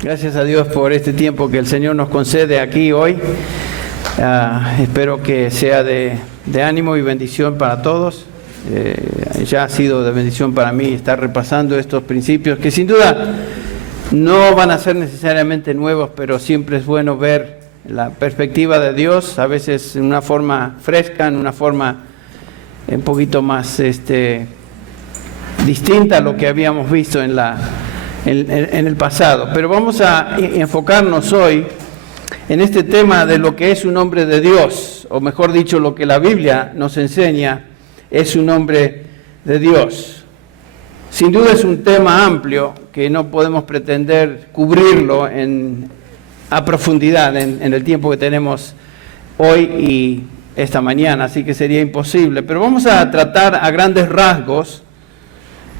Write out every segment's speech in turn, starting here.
Gracias a Dios por este tiempo que el Señor nos concede aquí hoy. Espero que sea de ánimo y bendición para todos. Ya ha sido de bendición para mí estar repasando estos principios que sin duda no van a ser necesariamente nuevos, pero siempre es bueno ver la perspectiva de Dios, a veces en una forma fresca, en una forma un poquito más distinta a lo que habíamos visto en el pasado. Pero vamos a enfocarnos hoy en este tema de lo que es un hombre de Dios, o mejor dicho, lo que la Biblia nos enseña es un hombre de Dios. Sin duda es un tema amplio que no podemos pretender cubrirlo a profundidad en el tiempo que tenemos hoy y esta mañana, así que sería imposible. Pero vamos a tratar a grandes rasgos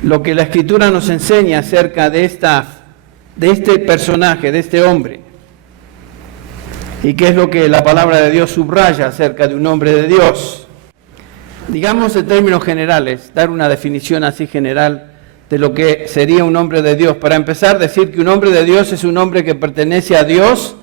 lo que la Escritura nos enseña acerca de este personaje, de este hombre. Y qué es lo que la palabra de Dios subraya acerca de un hombre de Dios. Digamos en términos generales, dar una definición así general de lo que sería un hombre de Dios. Para empezar, decir que un hombre de Dios es un hombre que pertenece a Dios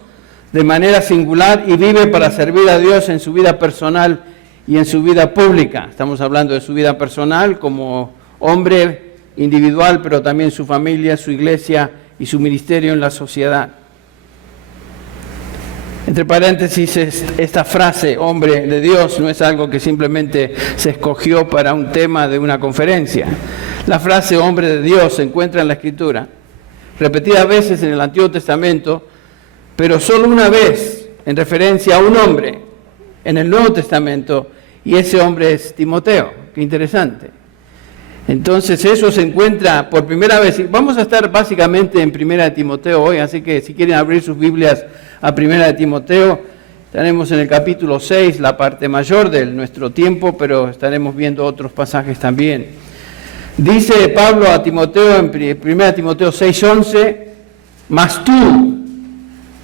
de manera singular y vive para servir a Dios en su vida personal y en su vida pública. Estamos hablando de su vida personal como hombre individual, pero también su familia, su iglesia y su ministerio en la sociedad. Entre paréntesis, esta frase, hombre de Dios, no es algo que simplemente se escogió para un tema de una conferencia. La frase hombre de Dios se encuentra en la Escritura, repetidas veces en el Antiguo Testamento, pero solo una vez en referencia a un hombre en el Nuevo Testamento, y ese hombre es Timoteo. Qué interesante. Entonces eso se encuentra por primera vez. Vamos a estar básicamente en Primera de Timoteo hoy, así que si quieren abrir sus Biblias a Primera de Timoteo, estaremos en el capítulo 6, la parte mayor de nuestro tiempo, pero estaremos viendo otros pasajes también. Dice Pablo a Timoteo en Primera de Timoteo 6:11, mas tú,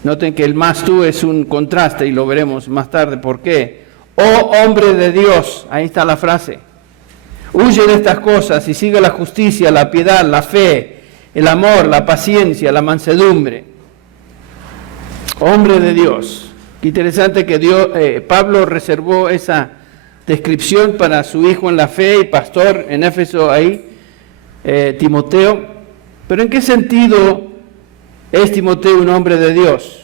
noten que el más tú es un contraste y lo veremos más tarde por qué. Oh hombre de Dios, ahí está la frase. Huye de estas cosas y sigue la justicia, la piedad, la fe, el amor, la paciencia, la mansedumbre. Hombre de Dios. Qué interesante que Pablo reservó esa descripción para su hijo en la fe y pastor en Éfeso ahí, Timoteo. Pero ¿en qué sentido es Timoteo un hombre de Dios?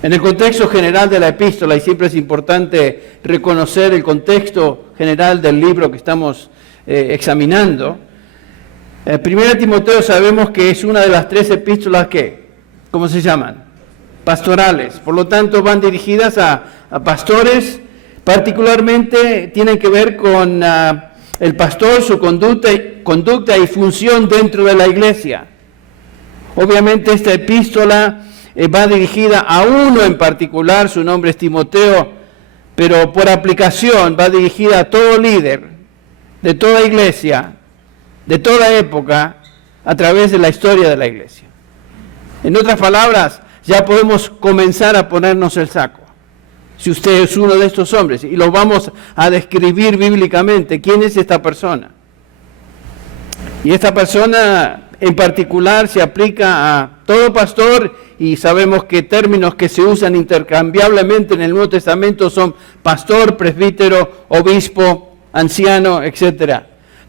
En el contexto general de la epístola, y siempre es importante reconocer el contexto general del libro que estamos examinando, Primera Timoteo sabemos que es una de las 3 epístolas que, ¿cómo se llaman? Pastorales. Por lo tanto, van dirigidas a pastores, particularmente tienen que ver con el pastor, su conducta y función dentro de la iglesia. Obviamente esta epístola va dirigida a uno en particular, su nombre es Timoteo, pero por aplicación va dirigida a todo líder de toda iglesia, de toda época, a través de la historia de la iglesia. En otras palabras, ya podemos comenzar a ponernos el saco. Si usted es uno de estos hombres, y lo vamos a describir bíblicamente, ¿quién es esta persona? Y esta persona en particular se aplica a todo pastor, y sabemos que términos que se usan intercambiablemente en el Nuevo Testamento son pastor, presbítero, obispo, anciano, etc.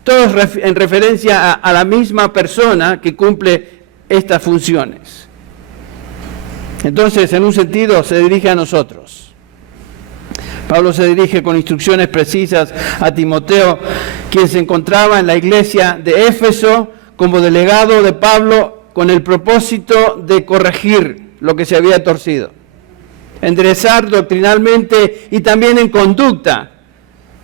Todos en referencia a la misma persona que cumple estas funciones. Entonces, en un sentido, se dirige a nosotros. Pablo se dirige con instrucciones precisas a Timoteo, quien se encontraba en la iglesia de Éfeso como delegado de Pablo con el propósito de corregir lo que se había torcido, enderezar doctrinalmente y también en conducta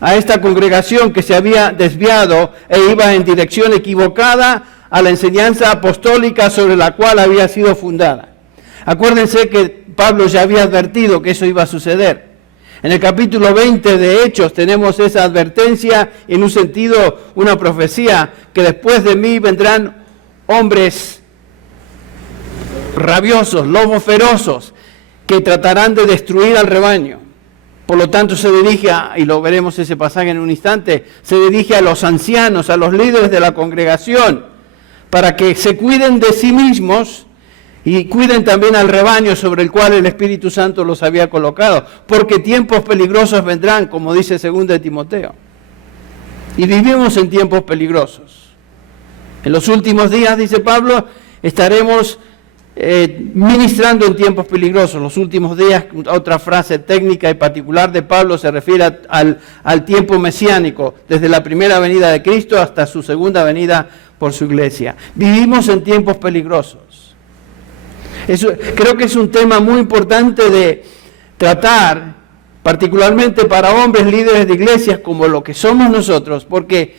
a esta congregación que se había desviado e iba en dirección equivocada a la enseñanza apostólica sobre la cual había sido fundada. Acuérdense que Pablo ya había advertido que eso iba a suceder. En el capítulo 20 de Hechos tenemos esa advertencia, en un sentido una profecía, que después de mí vendrán hombres rabiosos, lobos feroces, que tratarán de destruir al rebaño. Por lo tanto se dirige y lo veremos ese pasaje en un instante, se dirige a los ancianos, a los líderes de la congregación, para que se cuiden de sí mismos, Y cuiden también al rebaño sobre el cual el Espíritu Santo los había colocado, porque tiempos peligrosos vendrán, como dice 2 Timoteo. Y vivimos en tiempos peligrosos. En los últimos días, dice Pablo, estaremos ministrando en tiempos peligrosos. Los últimos días, otra frase técnica y particular de Pablo, se refiere al tiempo mesiánico, desde la primera venida de Cristo hasta su segunda venida por su iglesia. Vivimos en tiempos peligrosos. Creo que es un tema muy importante de tratar, particularmente para hombres líderes de iglesias como lo que somos nosotros, porque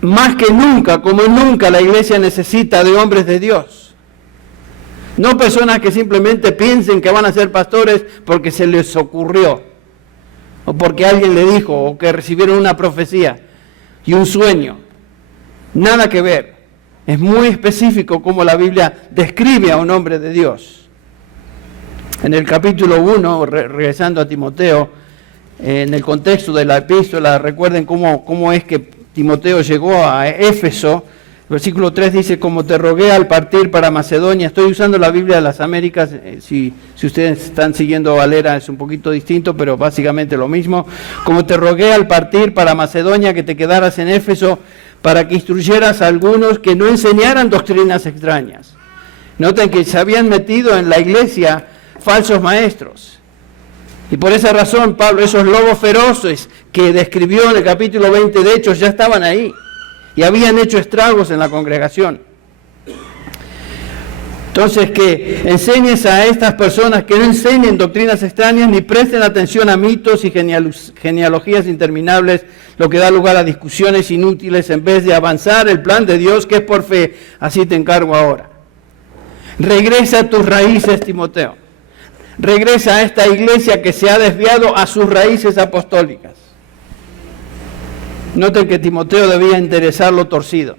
más que nunca, como nunca, la iglesia necesita de hombres de Dios. No personas que simplemente piensen que van a ser pastores porque se les ocurrió, o porque alguien le dijo, o que recibieron una profecía y un sueño. Nada que ver. Es muy específico cómo la Biblia describe a un hombre de Dios. En el capítulo 1, regresando a Timoteo, en el contexto de la epístola, recuerden cómo es que Timoteo llegó a Éfeso. Versículo 3 dice, como te rogué al partir para Macedonia. Estoy usando la Biblia de las Américas, si ustedes están siguiendo Valera es un poquito distinto, pero básicamente lo mismo. Como te rogué al partir para Macedonia que te quedaras en Éfeso, para que instruyeras a algunos que no enseñaran doctrinas extrañas. Noten que se habían metido en la iglesia falsos maestros. Y por esa razón, Pablo, esos lobos feroces que describió en el capítulo 20 de Hechos, ya estaban ahí. Y habían hecho estragos en la congregación. Entonces, que enseñes a estas personas que no enseñen doctrinas extrañas ni presten atención a mitos y genealogías interminables, lo que da lugar a discusiones inútiles en vez de avanzar el plan de Dios que es por fe. Así te encargo ahora. Regresa a tus raíces, Timoteo. Regresa a esta iglesia que se ha desviado a sus raíces apostólicas. Noten que Timoteo debía enderezar lo torcido.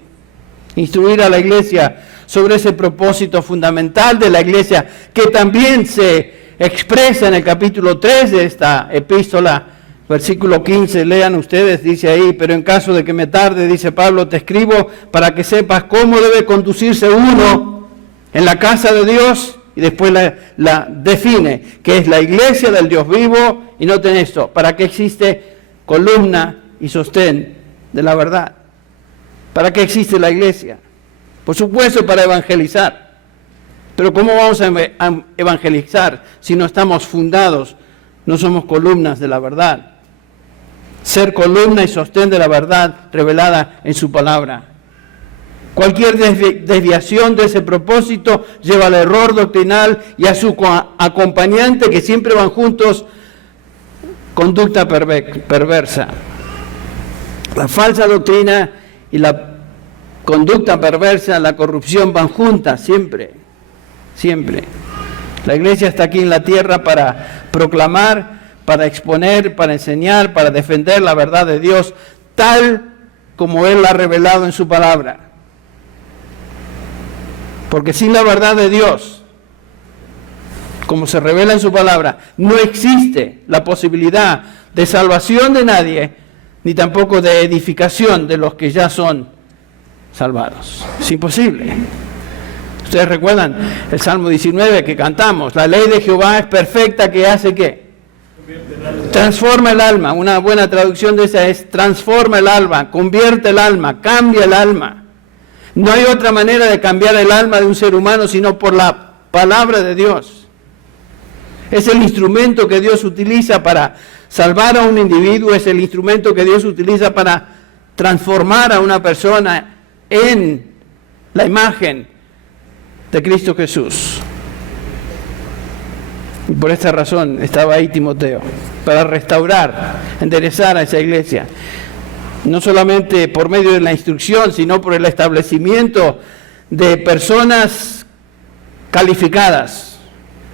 Instruir a la iglesia sobre ese propósito fundamental de la iglesia, que también se expresa en el capítulo 3 de esta epístola, versículo 15, lean ustedes, dice ahí, pero en caso de que me tarde, dice Pablo, te escribo para que sepas cómo debe conducirse uno en la casa de Dios, y después la define, que es la iglesia del Dios vivo, y noten esto, para que existe columna y sostén de la verdad. ¿Para qué existe la iglesia? Por supuesto, para evangelizar. Pero ¿cómo vamos a evangelizar si no estamos fundados, no somos columnas de la verdad? Ser columna y sostén de la verdad revelada en su palabra. Cualquier desviación de ese propósito lleva al error doctrinal y a su acompañante, que siempre van juntos, conducta perversa. La falsa doctrina y la conducta perversa, la corrupción van juntas siempre, siempre. La iglesia está aquí en la tierra para proclamar, para exponer, para enseñar, para defender la verdad de Dios, tal como Él la ha revelado en su palabra. Porque sin la verdad de Dios, como se revela en su palabra, no existe la posibilidad de salvación de nadie, ni tampoco de edificación de los que ya son salvados. Es imposible. Ustedes recuerdan el Salmo 19 que cantamos, la ley de Jehová es perfecta, que hace ¿qué? Transforma el alma. Una buena traducción de esa es transforma el alma, convierte el alma, cambia el alma. No hay otra manera de cambiar el alma de un ser humano sino por la palabra de Dios. Es el instrumento que Dios utiliza para salvar a un individuo, es el instrumento que Dios utiliza para transformar a una persona en la imagen de Cristo Jesús. Y por esta razón estaba ahí Timoteo, para restaurar, enderezar a esa iglesia. No solamente por medio de la instrucción, sino por el establecimiento de personas calificadas.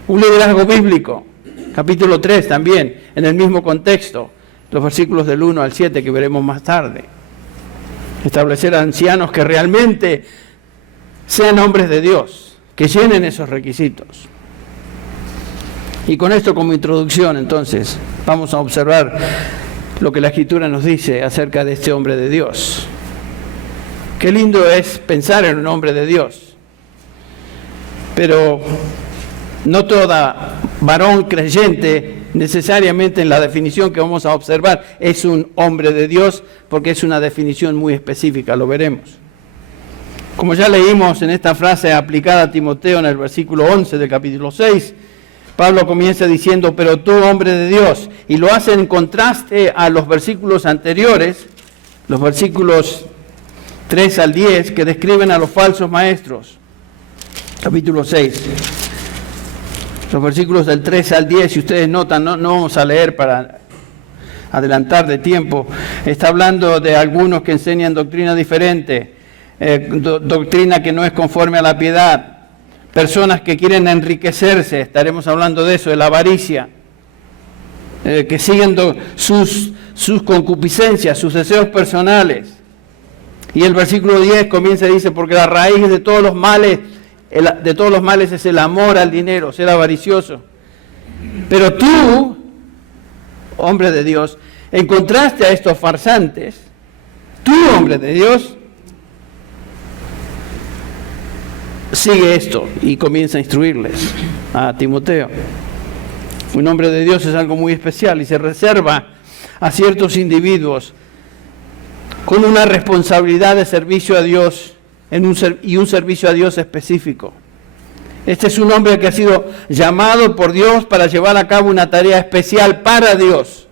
Un liderazgo bíblico. Capítulo 3 también, en el mismo contexto, los versículos del 1 al 7 que veremos más tarde. Establecer ancianos que realmente sean hombres de Dios, que llenen esos requisitos. Y con esto como introducción, entonces, vamos a observar lo que la Escritura nos dice acerca de este hombre de Dios. Qué lindo es pensar en un hombre de Dios. pero no toda varón creyente necesariamente en la definición que vamos a observar es un hombre de Dios, porque es una definición muy específica, lo veremos. Como ya leímos en esta frase aplicada a Timoteo en el versículo 11 del capítulo 6, Pablo comienza diciendo, pero tú, hombre de Dios, y lo hace en contraste a los versículos anteriores, los versículos 3 al 10, que describen a los falsos maestros. Capítulo 6. Los versículos del 3 al 10, si ustedes notan, no vamos a leer para adelantar de tiempo. Está hablando de algunos que enseñan doctrina diferente, doctrina que no es conforme a la piedad, personas que quieren enriquecerse, estaremos hablando de eso, de la avaricia, que siguen sus concupiscencias, sus deseos personales. Y el versículo 10 comienza y dice, porque la raíz de todos los males es el amor al dinero, ser avaricioso. Pero tú, hombre de Dios, en contraste a estos farsantes, tú, hombre de Dios, sigue esto y comienza a instruirles a Timoteo. Un hombre de Dios es algo muy especial y se reserva a ciertos individuos con una responsabilidad de servicio a Dios y un servicio a Dios específico. Este es un hombre que ha sido llamado por Dios para llevar a cabo una tarea especial para Dios.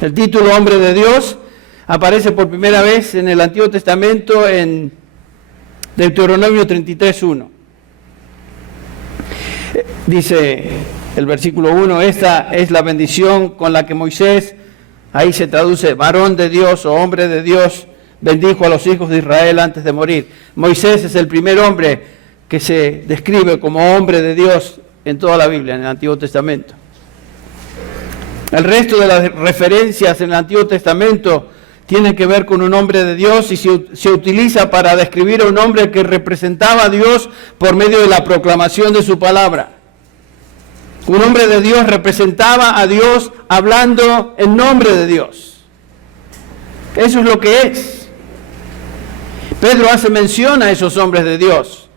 El título hombre de Dios aparece por primera vez en el Antiguo Testamento en Deuteronomio 33:1. Dice el versículo 1, esta es la bendición con la que Moisés, ahí se traduce varón de Dios o hombre de Dios, bendijo a los hijos de Israel antes de morir. Moisés es el primer hombre que se describe como hombre de Dios en toda la Biblia, en el Antiguo Testamento. El resto de las referencias en el Antiguo Testamento tienen que ver con un hombre de Dios y se utiliza para describir a un hombre que representaba a Dios por medio de la proclamación de su palabra. Un hombre de Dios representaba a Dios hablando en nombre de Dios. Eso es lo que es. Pedro hace mención a esos hombres de Dios,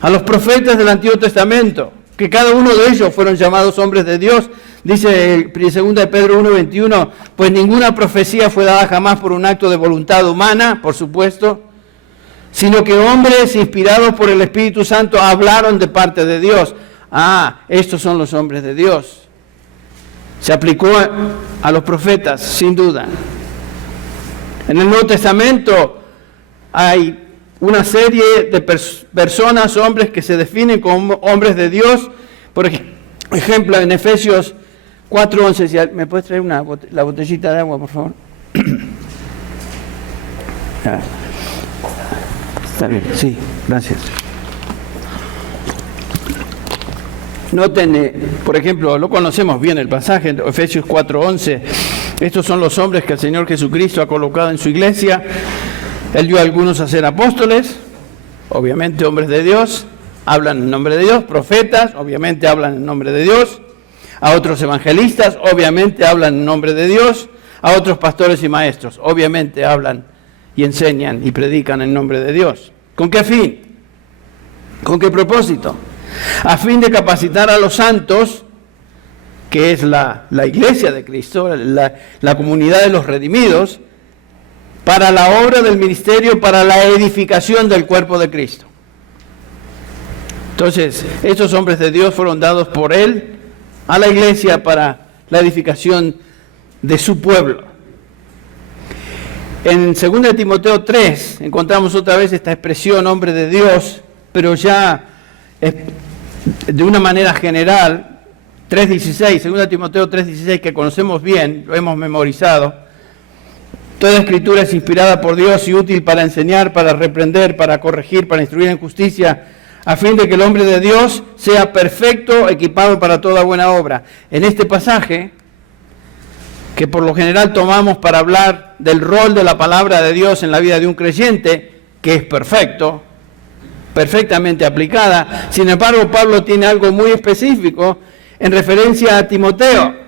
a los profetas del Antiguo Testamento, que cada uno de ellos fueron llamados hombres de Dios. Dice 2 de Pedro 1:21, pues ninguna profecía fue dada jamás por un acto de voluntad humana, por supuesto, sino que hombres inspirados por el Espíritu Santo hablaron de parte de Dios. Estos son los hombres de Dios. Se aplicó a los profetas, sin duda. En el Nuevo Testamento hay una serie de personas, hombres que se definen como hombres de Dios. Por ejemplo, en Efesios 4:11, ¿me puedes traer la botellita de agua, por favor? Está bien, sí, gracias. Noten, por ejemplo, lo conocemos bien el pasaje, Efesios 4:11. Estos son los hombres que el Señor Jesucristo ha colocado en su iglesia. Él dio a algunos a ser apóstoles, obviamente hombres de Dios, hablan en nombre de Dios, profetas, obviamente hablan en nombre de Dios, a otros evangelistas, obviamente hablan en nombre de Dios, a otros pastores y maestros, obviamente hablan y enseñan y predican en nombre de Dios. ¿Con qué fin? ¿Con qué propósito? A fin de capacitar a los santos, que es la iglesia de Cristo, la comunidad de los redimidos, para la obra del ministerio, para la edificación del cuerpo de Cristo. Entonces, estos hombres de Dios fueron dados por Él a la iglesia para la edificación de su pueblo. En 2 Timoteo 3 encontramos otra vez esta expresión hombre de Dios, pero ya de una manera general. 3:16, 2 Timoteo 3:16, que conocemos bien, lo hemos memorizado. Toda escritura es inspirada por Dios y útil para enseñar, para reprender, para corregir, para instruir en justicia, a fin de que el hombre de Dios sea perfecto, equipado para toda buena obra. En este pasaje, que por lo general tomamos para hablar del rol de la palabra de Dios en la vida de un creyente, que es perfecto, perfectamente aplicada, sin embargo Pablo tiene algo muy específico en referencia a Timoteo.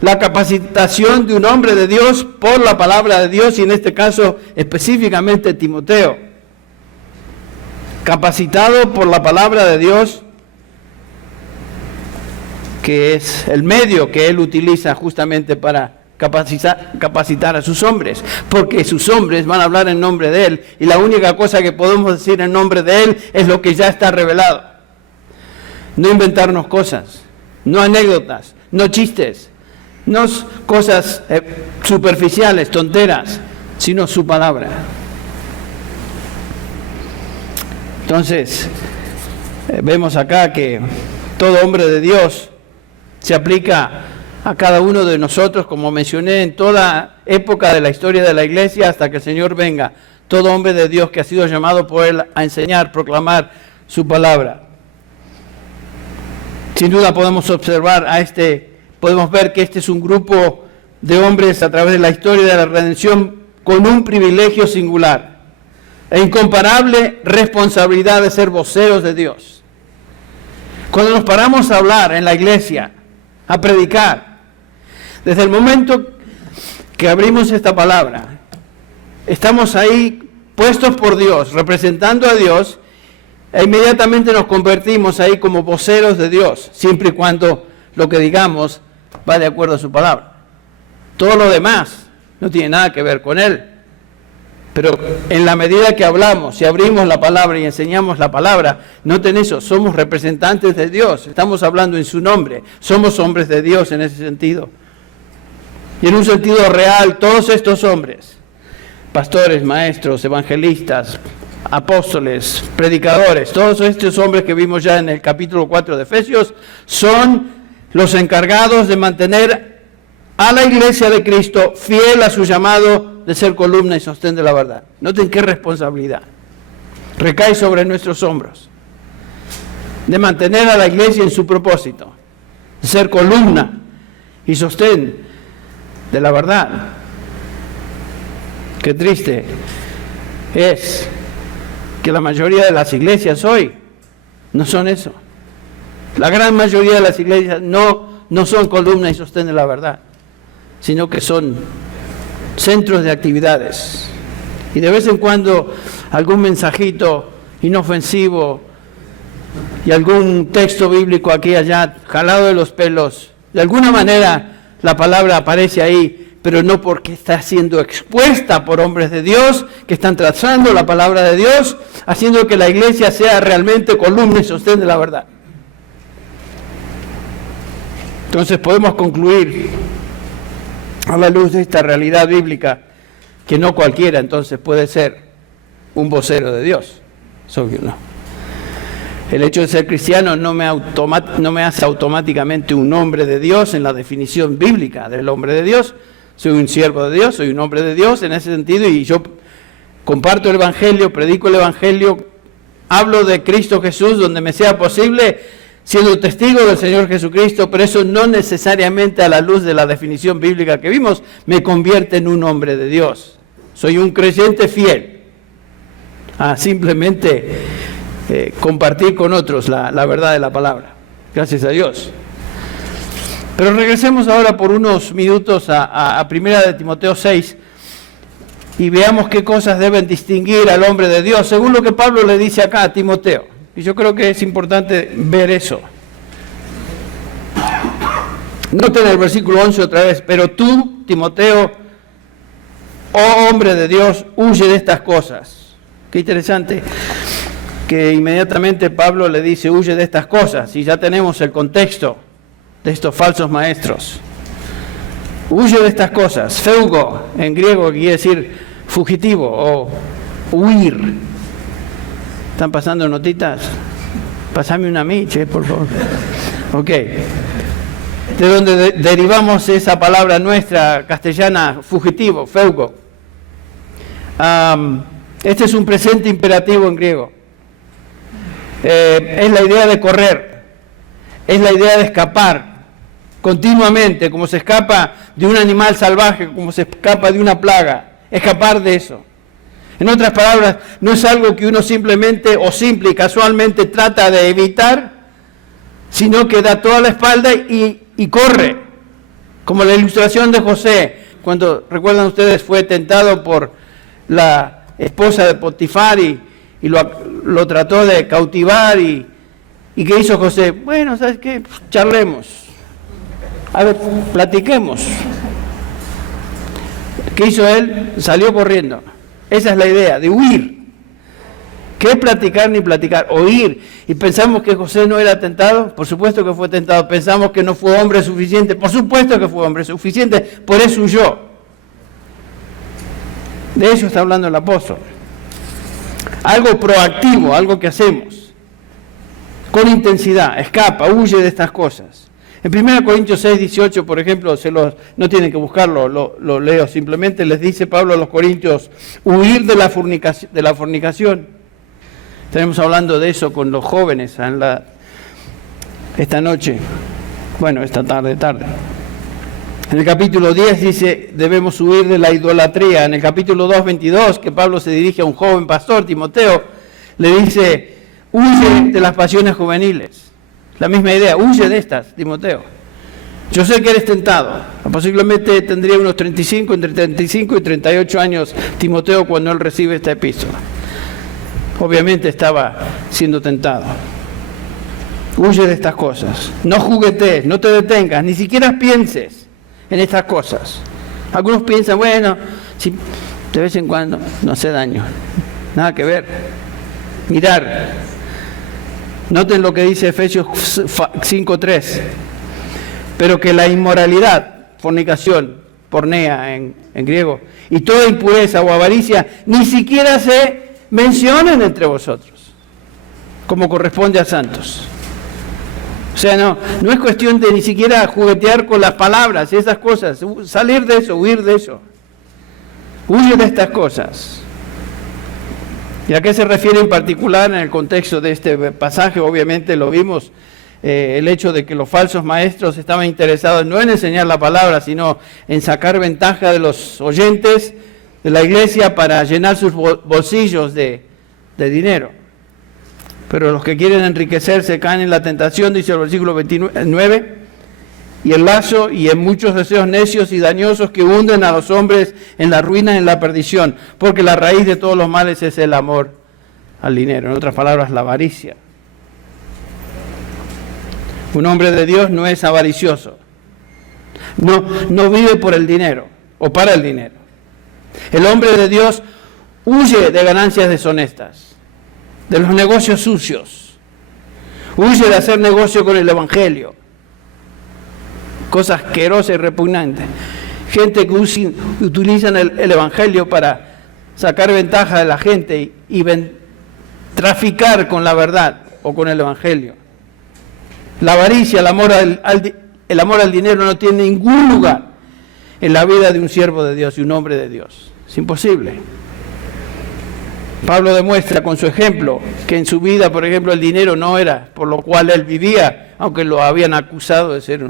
La capacitación de un hombre de Dios por la palabra de Dios y en este caso específicamente Timoteo. capacitado por la palabra de Dios, que es el medio que Él utiliza justamente para capacitar a sus hombres, porque sus hombres van a hablar en nombre de Él, y la única cosa que podemos decir en nombre de Él es lo que ya está revelado. No inventarnos cosas, no anécdotas, no chistes, no cosas superficiales, tonteras, sino su palabra. Entonces, vemos acá que todo hombre de Dios se aplica a cada uno de nosotros, como mencioné, en toda época de la historia de la iglesia hasta que el Señor venga. Todo hombre de Dios que ha sido llamado por Él a enseñar, proclamar su palabra. Sin duda podemos ver que este es un grupo de hombres a través de la historia de la redención con un privilegio singular e incomparable responsabilidad de ser voceros de Dios. Cuando nos paramos a hablar en la iglesia, a predicar, desde el momento que abrimos esta palabra, estamos ahí puestos por Dios, representando a Dios, e inmediatamente nos convertimos ahí como voceros de Dios, siempre y cuando lo que digamos va de acuerdo a su palabra. Todo lo demás no tiene nada que ver con Él. Pero en la medida que hablamos y abrimos la palabra y enseñamos la palabra, noten eso, somos representantes de Dios, estamos hablando en su nombre, somos hombres de Dios en ese sentido. Y en un sentido real, todos estos hombres, pastores, maestros, evangelistas, apóstoles, predicadores, todos estos hombres que vimos ya en el capítulo 4 de Efesios, son los encargados de mantener a la iglesia de Cristo fiel a su llamado de ser columna y sostén de la verdad. Noten qué responsabilidad recae sobre nuestros hombros, de mantener a la iglesia en su propósito, de ser columna y sostén de la verdad. Qué triste es que la mayoría de las iglesias hoy no son eso. La gran mayoría de las iglesias no son columna y sostén de la verdad, sino que son centros de actividades. Y de vez en cuando algún mensajito inofensivo y algún texto bíblico aquí y allá, jalado de los pelos. De alguna manera la palabra aparece ahí, pero no porque está siendo expuesta por hombres de Dios que están trazando la palabra de Dios, haciendo que la iglesia sea realmente columna y sostén de la verdad. Entonces podemos concluir a la luz de esta realidad bíblica que no cualquiera entonces puede ser un vocero de Dios. Es obvio, ¿no? El hecho de ser cristiano no me hace automáticamente un hombre de Dios en la definición bíblica del hombre de Dios. Soy un siervo de Dios, soy un hombre de Dios en ese sentido, y yo comparto el Evangelio, predico el Evangelio, hablo de Cristo Jesús donde me sea posible, siendo testigo del Señor Jesucristo, pero eso no necesariamente a la luz de la definición bíblica que vimos me convierte en un hombre de Dios. Soy un creyente fiel a simplemente compartir con otros la verdad de la palabra. Gracias a Dios. Pero regresemos ahora por unos minutos a 1 de Timoteo 6 y veamos qué cosas deben distinguir al hombre de Dios, según lo que Pablo le dice acá a Timoteo. Y yo creo que es importante ver eso. Noten el versículo 11 otra vez. Pero tú, Timoteo, oh hombre de Dios, huye de estas cosas. Qué interesante que inmediatamente Pablo le dice, huye de estas cosas. Y ya tenemos el contexto de estos falsos maestros. Huye de estas cosas. Feugo, en griego, quiere decir fugitivo o huir. ¿Están pasando notitas? Pásame una a mí, por favor. Ok. De donde derivamos esa palabra nuestra castellana, fugitivo, feugo. Este es un presente imperativo en griego. Es la idea de correr. Es la idea de escapar continuamente, como se escapa de un animal salvaje, como se escapa de una plaga. Escapar de eso. En otras palabras, no es algo que uno simplemente o simple y casualmente trata de evitar, sino que da toda la espalda y corre. Como la ilustración de José, cuando, recuerdan ustedes, fue tentado por la esposa de Potifar y y lo trató de cautivar. ¿Y qué hizo José? Bueno, ¿sabes qué? Charlemos. A ver, platiquemos. ¿Qué hizo él? Salió corriendo. Esa es la idea, de huir. ¿Qué platicar ni platicar? Oír. ¿Y pensamos que José no era tentado? Por supuesto que fue tentado. ¿Pensamos que no fue hombre suficiente? Por supuesto que fue hombre suficiente. Por eso huyó. De eso está hablando el apóstol. Algo proactivo, algo que hacemos. Con intensidad. Escapa, huye de estas cosas. En 1 Corintios 6, 18, por ejemplo, no tienen que buscarlo, lo leo. Simplemente les dice Pablo a los Corintios, huir de la fornicación. Estaremos hablando de eso con los jóvenes esta noche. Bueno, esta tarde. En el capítulo 10 dice, debemos huir de la idolatría. En el capítulo 2, 22, que Pablo se dirige a un joven pastor, Timoteo, le dice, huye de las pasiones juveniles. La misma idea, huye de estas, Timoteo. Yo sé que eres tentado. Posiblemente tendría unos entre 35 y 38 años Timoteo cuando él recibe esta epístola. Obviamente estaba siendo tentado. Huye de estas cosas. No juguetees, no te detengas, ni siquiera pienses en estas cosas. Algunos piensan, bueno, si de vez en cuando no hace daño. Nada que ver. Mirar. Noten lo que dice Efesios 5:3. Pero que la inmoralidad, fornicación, pornea en griego, y toda impureza o avaricia, ni siquiera se mencionen entre vosotros, como corresponde a santos. O sea, no es cuestión de ni siquiera juguetear con las palabras y esas cosas, salir de eso, huir de eso. Huye de estas cosas. ¿Y a qué se refiere en particular en el contexto de este pasaje? Obviamente lo vimos, el hecho de que los falsos maestros estaban interesados no en enseñar la palabra, sino en sacar ventaja de los oyentes de la iglesia para llenar sus bolsillos de dinero. Pero los que quieren enriquecerse caen en la tentación, dice el versículo 29, y el lazo y en muchos deseos necios y dañosos que hunden a los hombres en la ruina y en la perdición, porque la raíz de todos los males es el amor al dinero, en otras palabras, la avaricia. Un hombre de Dios no es avaricioso, no vive por el dinero o para el dinero. El hombre de Dios huye de ganancias deshonestas, de los negocios sucios, huye de hacer negocio con el Evangelio. Cosa asquerosa y repugnante. Gente que utilizan el Evangelio para sacar ventaja de la gente y traficar con la verdad o con el Evangelio. La avaricia, el amor al dinero no tiene ningún lugar en la vida de un siervo de Dios y un hombre de Dios. Es imposible. Pablo demuestra con su ejemplo que en su vida, por ejemplo, el dinero no era por lo cual él vivía, aunque lo habían acusado de ser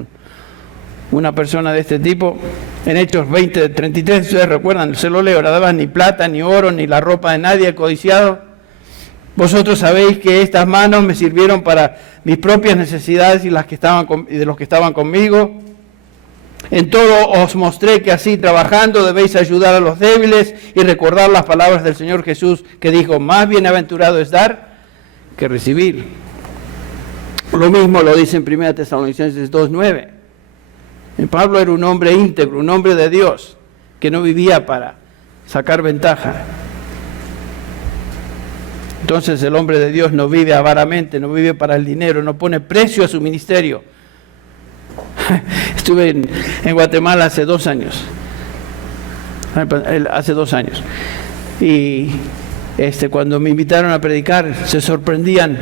una persona de este tipo. En Hechos 20, 33, ustedes recuerdan, se lo leo, no daban ni plata, ni oro, ni la ropa de nadie codiciado. Vosotros sabéis que estas manos me sirvieron para mis propias necesidades y de los que estaban conmigo. En todo os mostré que así trabajando debéis ayudar a los débiles y recordar las palabras del Señor Jesús que dijo, más bienaventurado es dar que recibir. Lo mismo lo dice en 1 Tesalonicenses 2:9. Pablo era un hombre íntegro, un hombre de Dios, que no vivía para sacar ventaja. Entonces el hombre de Dios no vive avaramente, no vive para el dinero, no pone precio a su ministerio. Estuve en Guatemala hace 2 años. Y cuando me invitaron a predicar, se sorprendían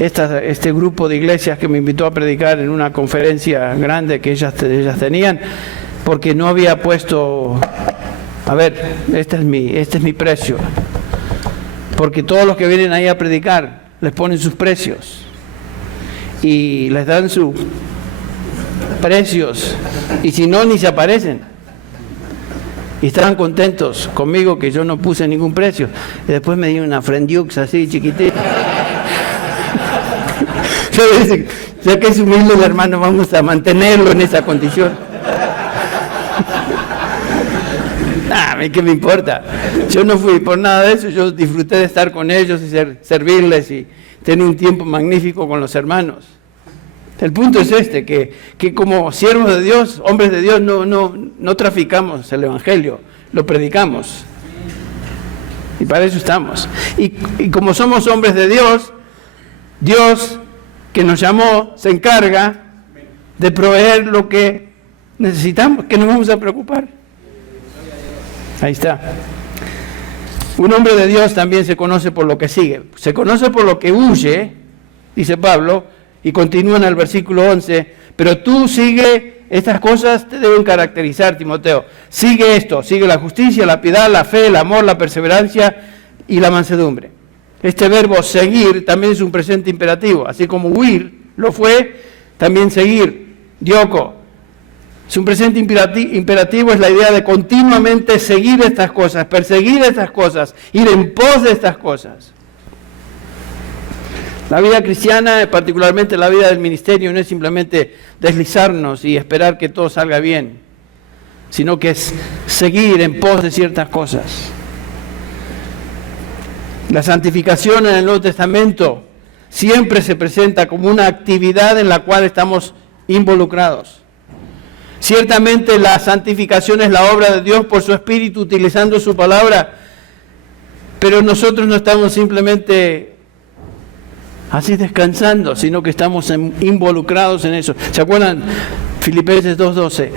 este grupo de iglesias que me invitó a predicar en una conferencia grande que ellas tenían, porque no había puesto, a ver, este es mi precio, porque todos los que vienen ahí a predicar les ponen sus precios y les dan sus precios, y si no, ni se aparecen. Y estaban contentos conmigo que yo no puse ningún precio. Y después me dieron una Friendiux así chiquitita. Ya que es humilde el hermano, vamos a mantenerlo en esa condición. ¿Y qué me importa? Yo no fui por nada de eso, yo disfruté de estar con ellos y servirles y tener un tiempo magnífico con los hermanos. El punto es este, que como siervos de Dios, hombres de Dios, no traficamos el Evangelio, lo predicamos. Y para eso estamos. Y como somos hombres de Dios, Dios que nos llamó se encarga de proveer lo que necesitamos, que nos vamos a preocupar. Ahí está. Un hombre de Dios también se conoce por lo que sigue. Se conoce por lo que huye, dice Pablo, y continúa en el versículo 11, pero tú sigue, estas cosas te deben caracterizar, Timoteo. Sigue esto, sigue la justicia, la piedad, la fe, el amor, la perseverancia y la mansedumbre. Este verbo seguir también es un presente imperativo, así como huir lo fue, también seguir, dioko. Es un presente imperativo, es la idea de continuamente seguir estas cosas, perseguir estas cosas, ir en pos de estas cosas. La vida cristiana, particularmente la vida del ministerio, no es simplemente deslizarnos y esperar que todo salga bien, sino que es seguir en pos de ciertas cosas. La santificación en el Nuevo Testamento siempre se presenta como una actividad en la cual estamos involucrados. Ciertamente la santificación es la obra de Dios por su Espíritu utilizando su palabra, pero nosotros no estamos simplemente así descansando, sino que estamos involucrados en eso. ¿Se acuerdan? Filipenses 2:12.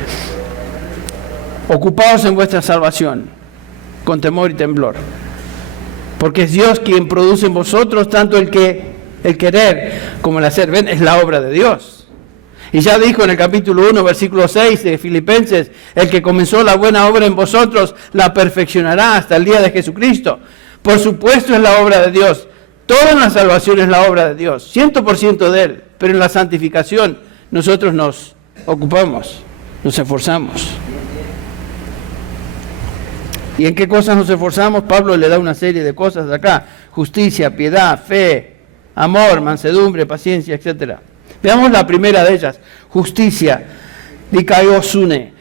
Ocupaos en vuestra salvación, con temor y temblor. Porque es Dios quien produce en vosotros tanto el querer como el hacer. ¿Ven? Es la obra de Dios. Y ya dijo en el capítulo 1, versículo 6 de Filipenses, el que comenzó la buena obra en vosotros, la perfeccionará hasta el día de Jesucristo. Por supuesto es la obra de Dios. Toda la salvación es la obra de Dios, 100% de Él, pero en la santificación nosotros nos ocupamos, nos esforzamos. ¿Y en qué cosas nos esforzamos? Pablo le da una serie de cosas de acá: justicia, piedad, fe, amor, mansedumbre, paciencia, etc. Veamos la primera de ellas, justicia, dikaiosune.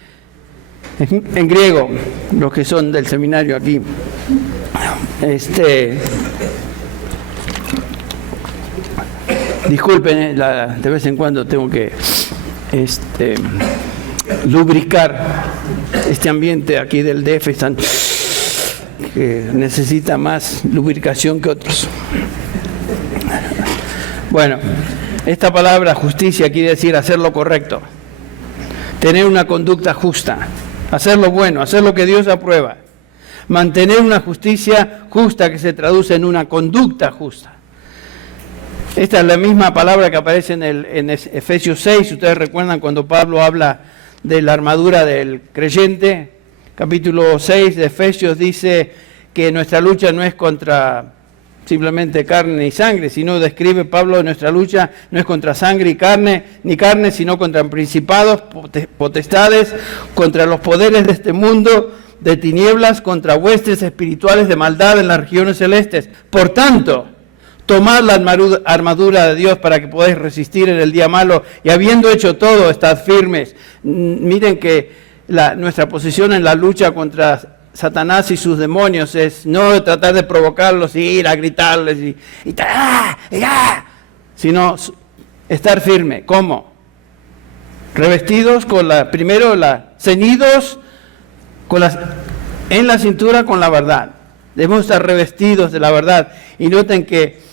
En griego, los que son del seminario aquí. Disculpen, de vez en cuando tengo que lubricar este ambiente aquí del DF, que necesita más lubricación que otros. Bueno, esta palabra justicia quiere decir hacer lo correcto, tener una conducta justa, hacer lo bueno, hacer lo que Dios aprueba, mantener una justicia justa que se traduce en una conducta justa. Esta es la misma palabra que aparece en Efesios 6. Ustedes recuerdan cuando Pablo habla de la armadura del creyente. Capítulo 6 de Efesios dice que nuestra lucha no es contra simplemente carne y sangre, sino describe Pablo nuestra lucha no es contra sangre y carne, ni carne, sino contra principados, potestades, contra los poderes de este mundo de tinieblas, contra huestes espirituales de maldad en las regiones celestes. Por tanto, tomad la armadura de Dios para que podáis resistir en el día malo, y habiendo hecho todo, estad firmes. Miren que nuestra posición en la lucha contra Satanás y sus demonios es no tratar de provocarlos y ir a gritarles sino estar firme. ¿Cómo? Revestidos con ceñidos en la cintura con la verdad. Debemos estar revestidos de la verdad. Y noten que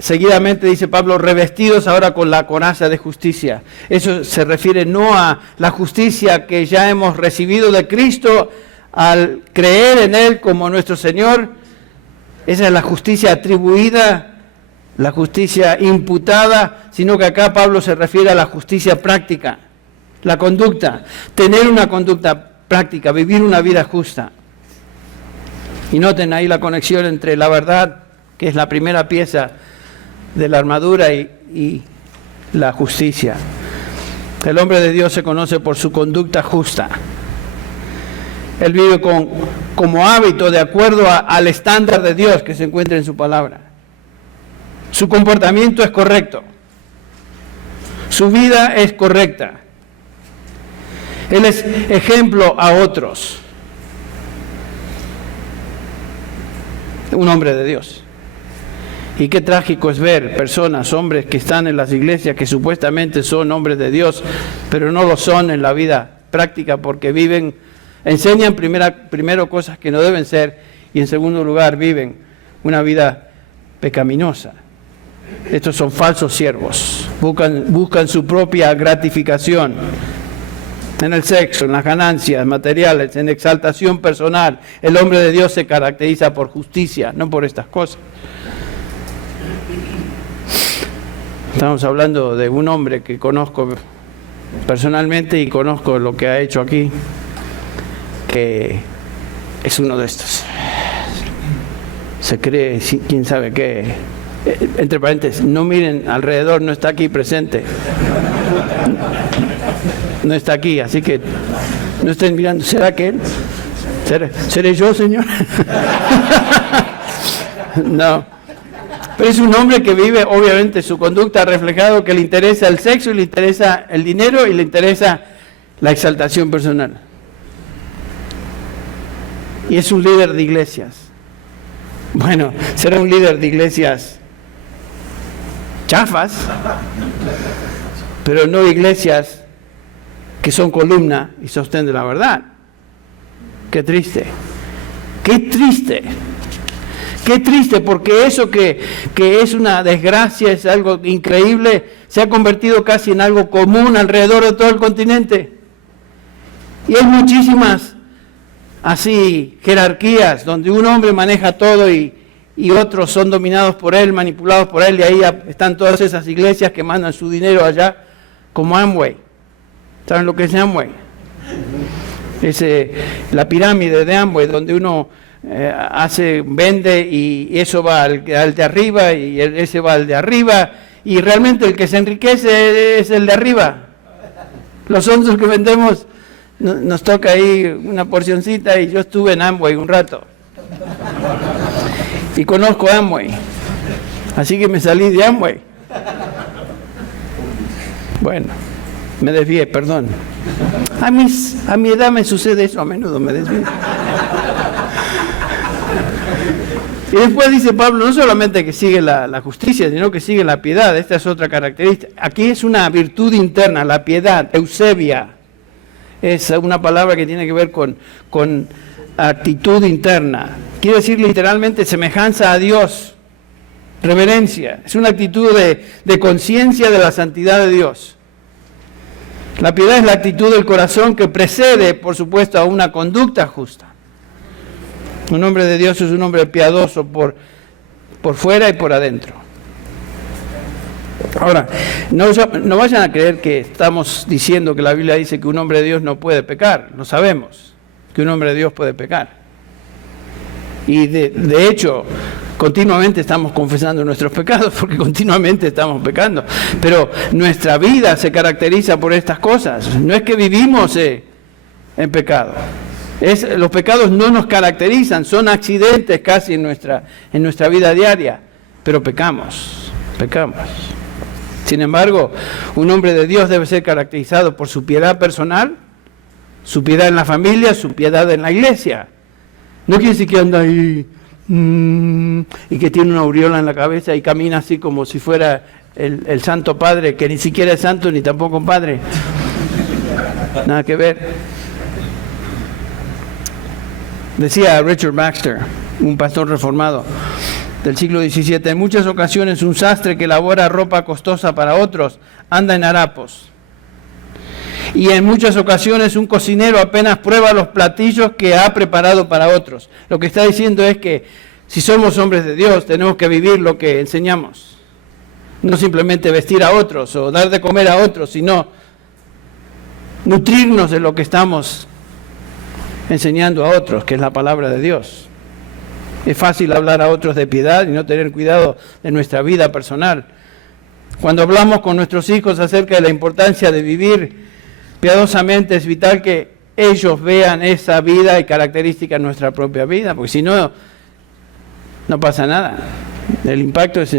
seguidamente dice Pablo, revestidos ahora con la coraza de justicia. Eso se refiere no a la justicia que ya hemos recibido de Cristo al creer en Él como nuestro Señor. Esa es la justicia atribuida, la justicia imputada, sino que acá Pablo se refiere a la justicia práctica, la conducta, tener una conducta práctica, vivir una vida justa. Y noten ahí la conexión entre la verdad, que es la primera pieza de la armadura, y la justicia. El hombre de Dios se conoce por su conducta justa. Él vive como hábito de acuerdo al estándar de Dios que se encuentra en su palabra. Su comportamiento es correcto. Su vida es correcta. Él es ejemplo a otros. un hombre de Dios. Y qué trágico es ver personas, hombres que están en las iglesias que supuestamente son hombres de Dios, pero no lo son en la vida práctica porque enseñan primero cosas que no deben ser y en segundo lugar viven una vida pecaminosa. Estos son falsos siervos, buscan su propia gratificación en el sexo, en las ganancias materiales, en exaltación personal. El hombre de Dios se caracteriza por justicia, no por estas cosas. Estamos hablando de un hombre que conozco personalmente y conozco lo que ha hecho aquí, que es uno de estos. Se cree, quién sabe qué. Entre paréntesis, no miren alrededor, no está aquí presente. No está aquí, así que no estén mirando. ¿Será que él? ¿Seré yo, Señor? No. Pero es un hombre que vive, obviamente, su conducta ha reflejado que le interesa el sexo, y le interesa el dinero y le interesa la exaltación personal. Y es un líder de iglesias. Bueno, será un líder de iglesias chafas, pero no iglesias que son columna y sostén de la verdad. Qué triste. Qué triste. Qué triste, porque eso que es una desgracia, es algo increíble, se ha convertido casi en algo común alrededor de todo el continente. Y hay muchísimas así jerarquías donde un hombre maneja todo y otros son dominados por él, manipulados por él, y ahí están todas esas iglesias que mandan su dinero allá, como Amway. ¿Saben lo que es Amway? Es la pirámide de Amway, donde uno vende y eso va al de arriba y ese va al de arriba, y realmente el que se enriquece es el de arriba. Los otros que vendemos nos toca ahí una porcioncita, y yo estuve en Amway un rato y conozco Amway, así que me salí de Amway. Bueno, me desvié, perdón. A mi edad me sucede eso, a menudo me desvío. Y después dice Pablo, no solamente que sigue la justicia, sino que sigue la piedad. Esta es otra característica. Aquí es una virtud interna, la piedad, eusebia. Es una palabra que tiene que ver con actitud interna. Quiere decir literalmente semejanza a Dios, reverencia. Es una actitud de conciencia de la santidad de Dios. La piedad es la actitud del corazón que precede, por supuesto, a una conducta justa. Un hombre de Dios es un hombre piadoso por fuera y por adentro. Ahora, no vayan a creer que estamos diciendo que la Biblia dice que un hombre de Dios no puede pecar. Lo sabemos, que un hombre de Dios puede pecar. Y de hecho, continuamente estamos confesando nuestros pecados, porque continuamente estamos pecando. Pero nuestra vida se caracteriza por estas cosas. No es que vivimos en pecado. Los pecados no nos caracterizan, son accidentes casi en nuestra vida diaria, pero pecamos. Sin embargo, un hombre de Dios debe ser caracterizado por su piedad personal, su piedad en la familia, su piedad en la iglesia. No quiere decir que anda ahí y que tiene una aureola en la cabeza y camina así como si fuera el Santo Padre, que ni siquiera es santo ni tampoco padre. Nada que ver. Decía Richard Baxter, un pastor reformado del siglo XVII, en muchas ocasiones un sastre que elabora ropa costosa para otros anda en harapos. Y en muchas ocasiones un cocinero apenas prueba los platillos que ha preparado para otros. Lo que está diciendo es que si somos hombres de Dios tenemos que vivir lo que enseñamos. No simplemente vestir a otros o dar de comer a otros, sino nutrirnos de lo que estamos enseñando a otros, que es la palabra de Dios. Es fácil hablar a otros de piedad y no tener cuidado de nuestra vida personal. Cuando hablamos con nuestros hijos acerca de la importancia de vivir piadosamente, es vital que ellos vean esa vida y características en nuestra propia vida, porque si no, no pasa nada. El impacto es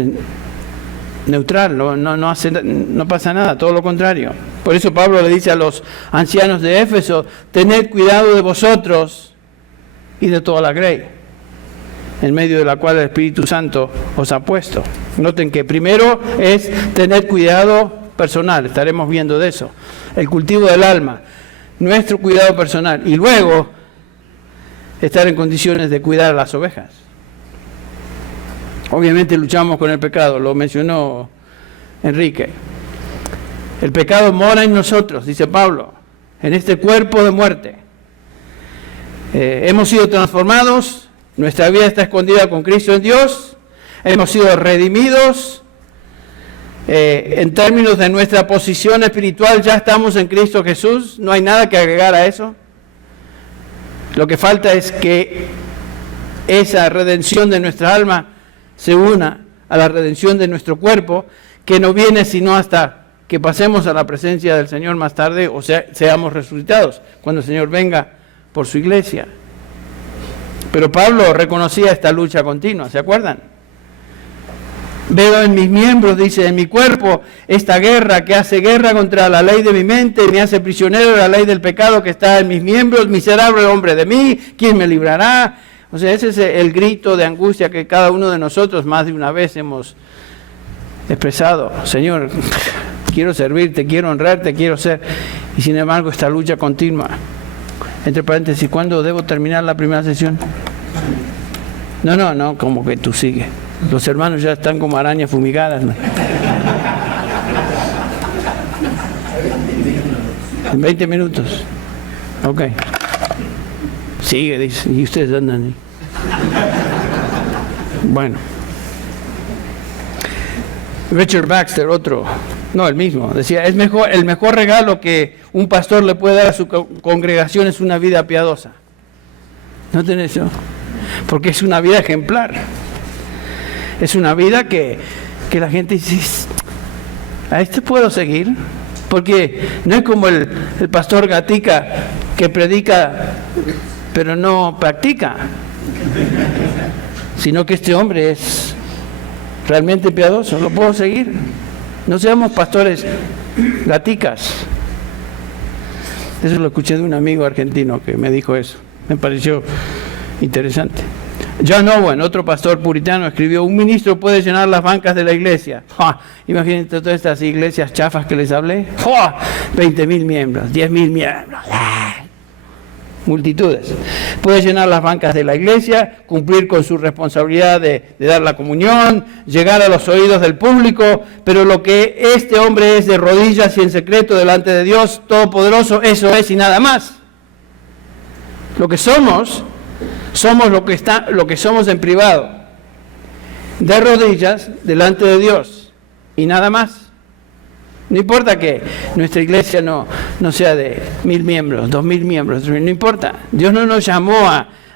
neutral, no pasa nada, todo lo contrario. Por eso Pablo le dice a los ancianos de Éfeso, tened cuidado de vosotros y de toda la grey. en medio de la cual el Espíritu Santo os ha puesto. Noten que primero es tener cuidado personal, estaremos viendo de eso, el cultivo del alma, nuestro cuidado personal, y luego estar en condiciones de cuidar a las ovejas. Obviamente luchamos con el pecado, lo mencionó Enrique. El pecado mora en nosotros, dice Pablo, en este cuerpo de muerte. Hemos sido transformados, nuestra vida está escondida con Cristo en Dios, hemos sido redimidos, en términos de nuestra posición espiritual ya estamos en Cristo Jesús, no hay nada que agregar a eso. Lo que falta es que esa redención de nuestra alma se una a la redención de nuestro cuerpo, que no viene sino hasta que pasemos a la presencia del Señor más tarde, o sea, seamos resucitados, cuando el Señor venga por su iglesia. Pero Pablo reconocía esta lucha continua, ¿se acuerdan? Veo en mis miembros, dice, en mi cuerpo, esta guerra que hace guerra contra la ley de mi mente, me hace prisionero de la ley del pecado que está en mis miembros, miserable hombre de mí, ¿quién me librará? O sea, ese es el grito de angustia que cada uno de nosotros más de una vez hemos expresado. Señor, quiero servirte, quiero honrarte, quiero ser. Y sin embargo, esta lucha continua. Entre paréntesis, ¿cuándo debo terminar la primera sesión? No, como que tú sigues. Los hermanos ya están como arañas fumigadas, ¿no? En 20 minutos. Ok. Sigue, dice. Y ustedes andan ahí. Bueno. Richard Baxter, otro, no, el mismo, decía, el mejor regalo que un pastor le puede dar a su congregación es una vida piadosa. ¿No tenés eso? Porque es una vida ejemplar. Es una vida que la gente dice, ¿a este puedo seguir? Porque no es como el pastor Gatica que predica pero no practica, sino que este hombre es realmente piadoso, lo puedo seguir. No seamos pastores gaticas. Eso lo escuché de un amigo argentino que me dijo eso. Me pareció interesante. John Owen, otro pastor puritano, escribió: un ministro puede llenar las bancas de la iglesia. Imagínate todas estas iglesias chafas que les hablé. 20.000 miembros, 10.000 miembros. Multitudes. Puede llenar las bancas de la iglesia, cumplir con su responsabilidad de dar la comunión, llegar a los oídos del público, pero lo que este hombre es de rodillas y en secreto delante de Dios Todopoderoso, eso es y nada más. Lo que somos lo que somos en privado, de rodillas delante de Dios y nada más. No importa que nuestra iglesia no sea de 1.000 miembros, 2.000 miembros, no importa. Dios no nos llamó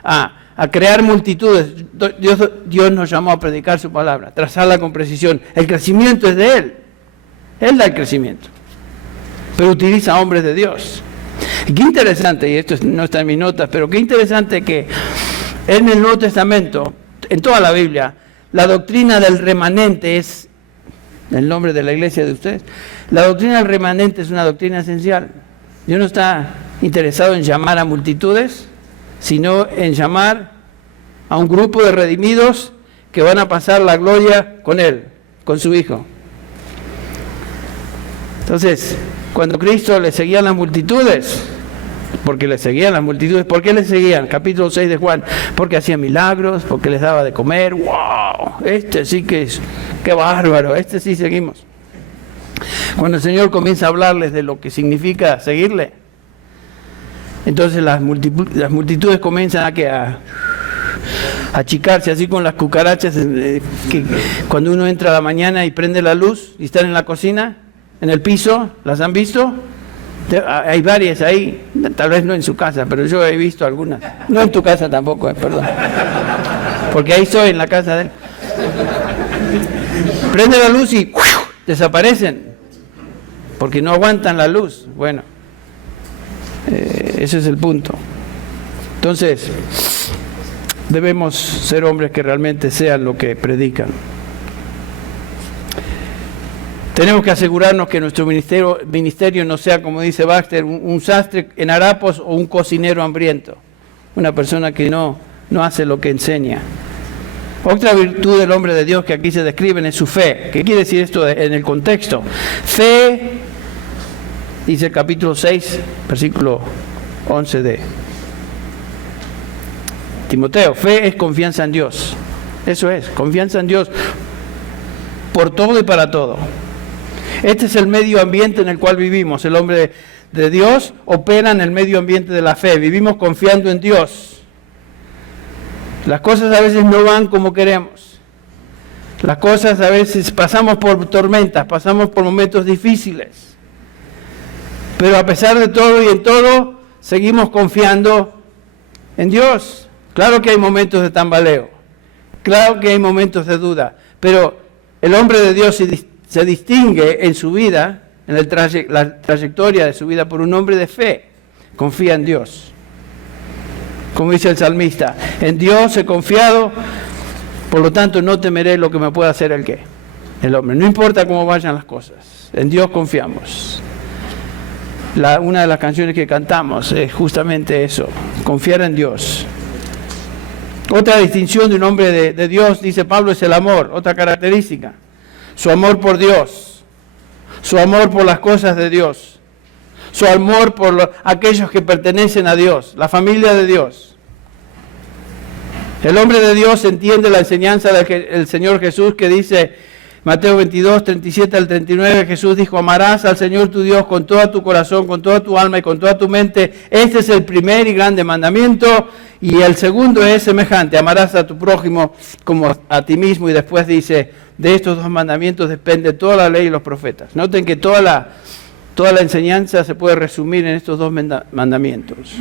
a crear multitudes. Dios nos llamó a predicar su palabra, trazarla con precisión. El crecimiento es de Él. Él da el crecimiento. Pero utiliza hombres de Dios. Y qué interesante, y esto no está en mis notas, pero qué interesante que en el Nuevo Testamento, en toda la Biblia, la doctrina del remanente es el nombre de la iglesia de ustedes. La doctrina del remanente es una doctrina esencial. Dios no está interesado en llamar a multitudes, sino en llamar a un grupo de redimidos que van a pasar la gloria con Él, con su Hijo. Entonces, cuando Cristo le seguían las multitudes, porque le seguían las multitudes, ¿por qué le seguían? Capítulo 6 de Juan, porque hacía milagros, porque les daba de comer. ¡Wow! Este sí que es, qué bárbaro, este sí seguimos. Cuando el Señor comienza a hablarles de lo que significa seguirle, entonces las multitudes comienzan a achicarse, así con las cucarachas, que cuando uno entra a la mañana y prende la luz y están en la cocina, en el piso, ¿las han visto? Hay varias ahí, tal vez no en su casa, pero yo he visto algunas. No en tu casa tampoco, perdón. Porque ahí estoy, en la casa de él. Prende la luz y desaparecen, porque no aguantan la luz. Bueno, ese es el punto. Entonces, debemos ser hombres que realmente sean lo que predican. Tenemos que asegurarnos que nuestro ministerio no sea, como dice Baxter, un sastre en harapos o un cocinero hambriento. Una persona que no hace lo que enseña. Otra virtud del hombre de Dios que aquí se describe es su fe. ¿Qué quiere decir esto en el contexto? Fe, dice el capítulo 6, versículo 11 de Timoteo. Fe es confianza en Dios. Eso es, confianza en Dios por todo y para todo. Este es el medio ambiente en el cual vivimos. El hombre de Dios opera en el medio ambiente de la fe. Vivimos confiando en Dios. Las cosas a veces no van como queremos. Las cosas a veces pasamos por tormentas, pasamos por momentos difíciles. Pero a pesar de todo y en todo, seguimos confiando en Dios. Claro que hay momentos de tambaleo, claro que hay momentos de duda, pero el hombre de Dios se distingue en su vida, en la trayectoria de su vida, por un hombre de fe. Confía en Dios. Como dice el salmista, en Dios he confiado, por lo tanto no temeré lo que me pueda hacer el hombre. No importa cómo vayan las cosas, en Dios confiamos. Una de las canciones que cantamos es justamente eso, confiar en Dios. Otra distinción de un hombre de Dios, dice Pablo, es el amor, otra característica. Su amor por Dios, su amor por las cosas de Dios. Su amor por aquellos que pertenecen a Dios, la familia de Dios. El hombre de Dios entiende la enseñanza del Señor Jesús que dice, Mateo 22, 37 al 39, Jesús dijo, amarás al Señor tu Dios con todo tu corazón, con toda tu alma y con toda tu mente. Este es el primer y grande mandamiento. Y el segundo es semejante, amarás a tu prójimo como a ti mismo. Y después dice, de estos dos mandamientos depende toda la ley y los profetas. Noten que toda la enseñanza se puede resumir en estos dos mandamientos.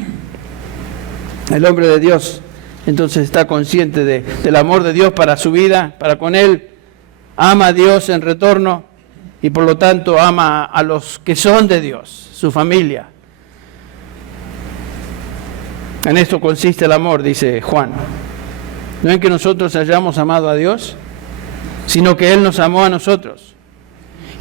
El hombre de Dios entonces está consciente del amor de Dios para su vida, para con él, ama a Dios en retorno y por lo tanto ama a los que son de Dios, su familia. En esto consiste el amor, dice Juan. No en que nosotros hayamos amado a Dios, sino que Él nos amó a nosotros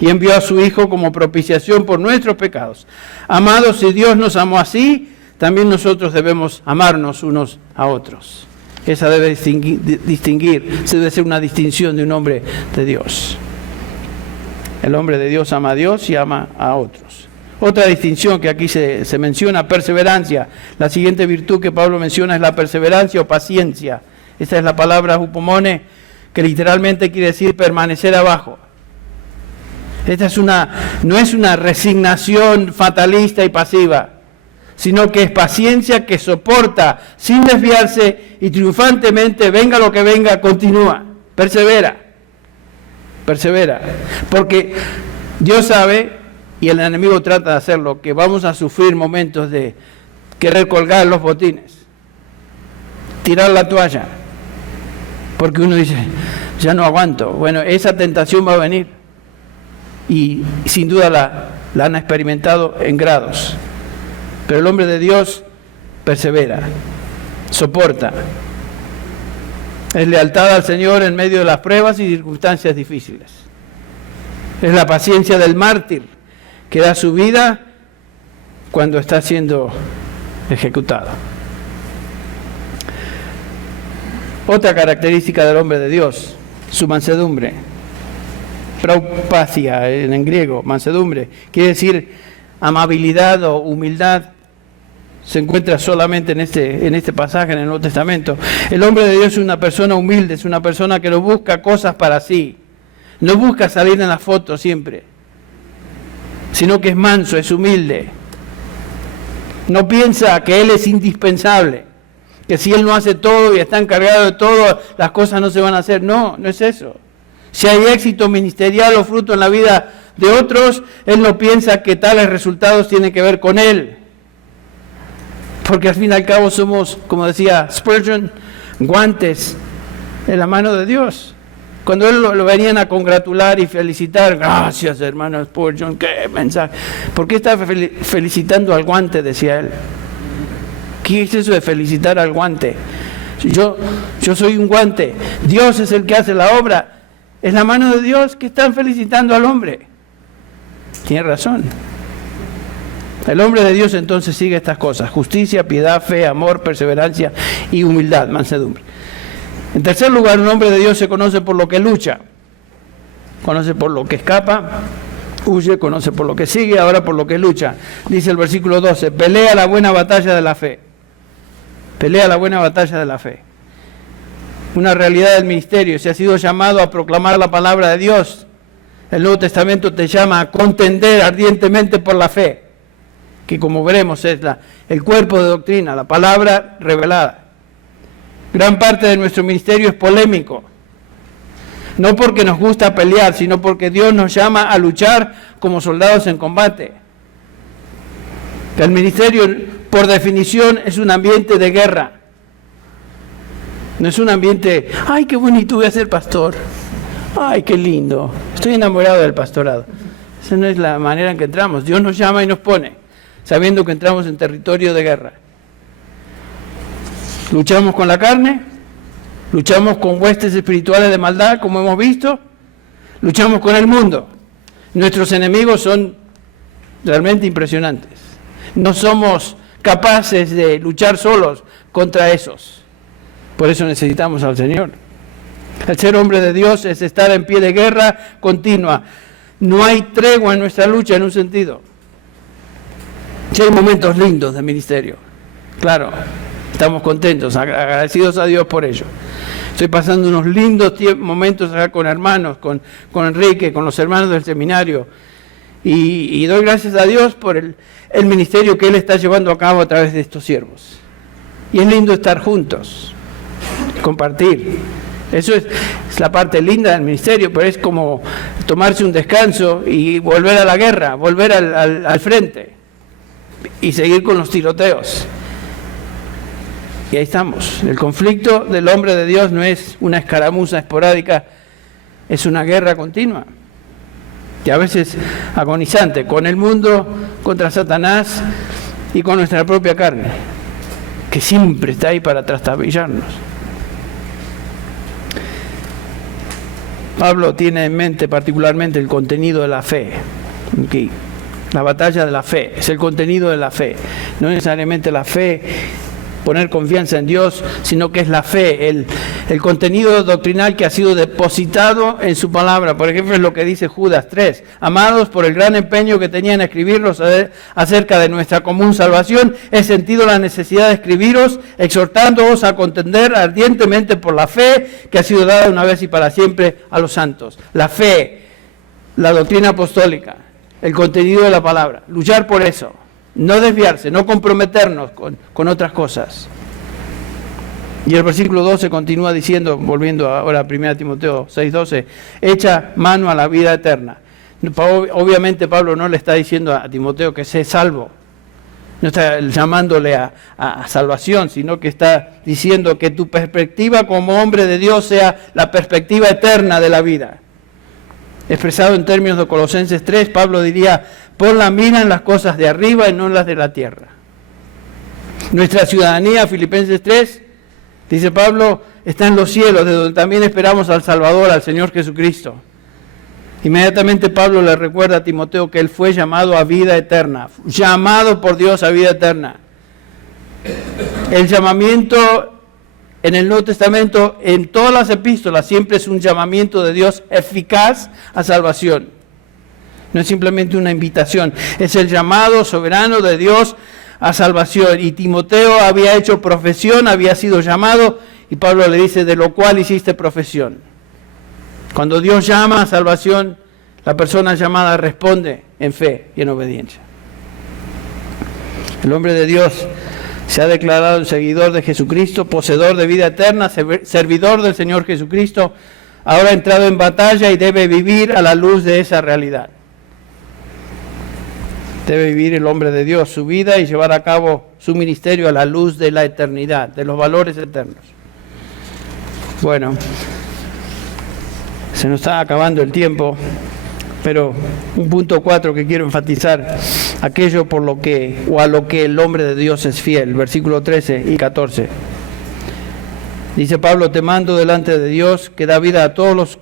y envió a su Hijo como propiciación por nuestros pecados. Amados, si Dios nos amó así, también nosotros debemos amarnos unos a otros. Esa debe distinguir, debe ser una distinción de un hombre de Dios. El hombre de Dios ama a Dios y ama a otros. Otra distinción que aquí se menciona, perseverancia. La siguiente virtud que Pablo menciona es la perseverancia o paciencia. Esta es la palabra hupomone, que literalmente quiere decir permanecer abajo. Esta no es una resignación fatalista y pasiva, sino que es paciencia que soporta sin desviarse y triunfantemente, venga lo que venga, continúa, persevera. Porque Dios sabe, y el enemigo trata de hacerlo, que vamos a sufrir momentos de querer colgar los botines, tirar la toalla, porque uno dice, ya no aguanto. Bueno, esa tentación va a venir, y sin duda la han experimentado en grados. Pero el hombre de Dios persevera, soporta. Es lealtad al Señor en medio de las pruebas y circunstancias difíciles. Es la paciencia del mártir que da su vida cuando está siendo ejecutado. Otra característica del hombre de Dios, su mansedumbre. Praupacia en griego, mansedumbre, quiere decir amabilidad o humildad. Se encuentra solamente en este pasaje en el Nuevo Testamento. El hombre de Dios es una persona humilde, es una persona que no busca cosas para sí, no busca salir en la foto siempre, sino que es manso, es humilde. No piensa que él es indispensable, que si él no hace todo y está encargado de todo, las cosas no se van a hacer. No, no es eso. Si hay éxito ministerial o fruto en la vida de otros, él no piensa que tales resultados tienen que ver con él. Porque al fin y al cabo somos, como decía Spurgeon, guantes en la mano de Dios. Cuando él lo venían a congratular y felicitar, gracias hermano Spurgeon, qué mensaje. ¿Por qué está felicitando al guante? Decía él. ¿Qué es eso de felicitar al guante? Yo soy un guante, Dios es el que hace la obra. Es la mano de Dios que están felicitando al hombre. Tiene razón. El hombre de Dios entonces sigue estas cosas: justicia, piedad, fe, amor, perseverancia y humildad, mansedumbre. En tercer lugar, un hombre de Dios se conoce por lo que lucha. Conoce por lo que escapa, huye, conoce por lo que sigue, ahora por lo que lucha. Dice el versículo 12, pelea la buena batalla de la fe. Pelea la buena batalla de la fe. Una realidad del ministerio. Si has sido llamado a proclamar la palabra de Dios, el Nuevo Testamento te llama a contender ardientemente por la fe, que como veremos es el cuerpo de doctrina, la palabra revelada. Gran parte de nuestro ministerio es polémico. No porque nos gusta pelear, sino porque Dios nos llama a luchar como soldados en combate. El ministerio, por definición, es un ambiente de guerra. No es un ambiente, ¡ay, qué bonito voy a ser pastor! ¡Ay, qué lindo! Estoy enamorado del pastorado. Esa no es la manera en que entramos. Dios nos llama y nos pone, sabiendo que entramos en territorio de guerra. Luchamos con la carne, luchamos con huestes espirituales de maldad, como hemos visto, luchamos con el mundo. Nuestros enemigos son realmente impresionantes. No somos capaces de luchar solos contra esos. Por eso necesitamos al Señor. El ser hombre de Dios es estar en pie de guerra continua. No hay tregua en nuestra lucha en un sentido. Sí hay momentos lindos de ministerio. Claro, estamos contentos, agradecidos a Dios por ello. Estoy pasando unos lindos momentos acá con hermanos, con Enrique, con los hermanos del seminario. Y doy gracias a Dios por el ministerio que Él está llevando a cabo a través de estos siervos. Y es lindo estar juntos, compartir. Eso es la parte linda del ministerio, pero es como tomarse un descanso y volver a la guerra, volver al frente y seguir con los tiroteos. Y ahí estamos. El conflicto del hombre de Dios no es una escaramuza esporádica, es una guerra continua. Y a veces agonizante, con el mundo, contra Satanás y con nuestra propia carne, que siempre está ahí para trastabillarnos. Pablo tiene en mente particularmente el contenido de la fe. Okay. La batalla de la fe, es el contenido de la fe. No necesariamente la fe, poner confianza en Dios, sino que es la fe, el contenido doctrinal que ha sido depositado en su palabra. Por ejemplo, es lo que dice Judas 3. Amados, por el gran empeño que tenía en escribirlos acerca de nuestra común salvación, he sentido la necesidad de escribiros, exhortándoos a contender ardientemente por la fe que ha sido dada una vez y para siempre a los santos. La fe, la doctrina apostólica, el contenido de la palabra, luchar por eso. No desviarse, no comprometernos con otras cosas. Y el versículo 12 continúa diciendo, volviendo ahora a 1 Timoteo 6:12, echa mano a la vida eterna. Obviamente Pablo no le está diciendo a Timoteo que sea salvo, no está llamándole a salvación, sino que está diciendo que tu perspectiva como hombre de Dios sea la perspectiva eterna de la vida. Expresado en términos de Colosenses 3, Pablo diría, pon la mira en las cosas de arriba y no en las de la tierra. Nuestra ciudadanía, Filipenses 3, dice Pablo, está en los cielos, de donde también esperamos al Salvador, al Señor Jesucristo. Inmediatamente Pablo le recuerda a Timoteo que él fue llamado a vida eterna, llamado por Dios a vida eterna. El llamamiento en el Nuevo Testamento, en todas las epístolas, siempre es un llamamiento de Dios eficaz a salvación. No es simplemente una invitación, es el llamado soberano de Dios a salvación. Y Timoteo había hecho profesión, había sido llamado, y Pablo le dice, de lo cual hiciste profesión. Cuando Dios llama a salvación, la persona llamada responde en fe y en obediencia. El hombre de Dios se ha declarado un seguidor de Jesucristo, poseedor de vida eterna, servidor del Señor Jesucristo, ahora ha entrado en batalla y debe vivir a la luz de esa realidad. Debe vivir el hombre de Dios su vida y llevar a cabo su ministerio a la luz de la eternidad, de los valores eternos. Bueno, se nos está acabando el tiempo, pero un punto 4 que quiero enfatizar, aquello por lo que, o a lo que el hombre de Dios es fiel, versículo 13 y 14. Dice Pablo, te mando delante de Dios, que da vida a todos los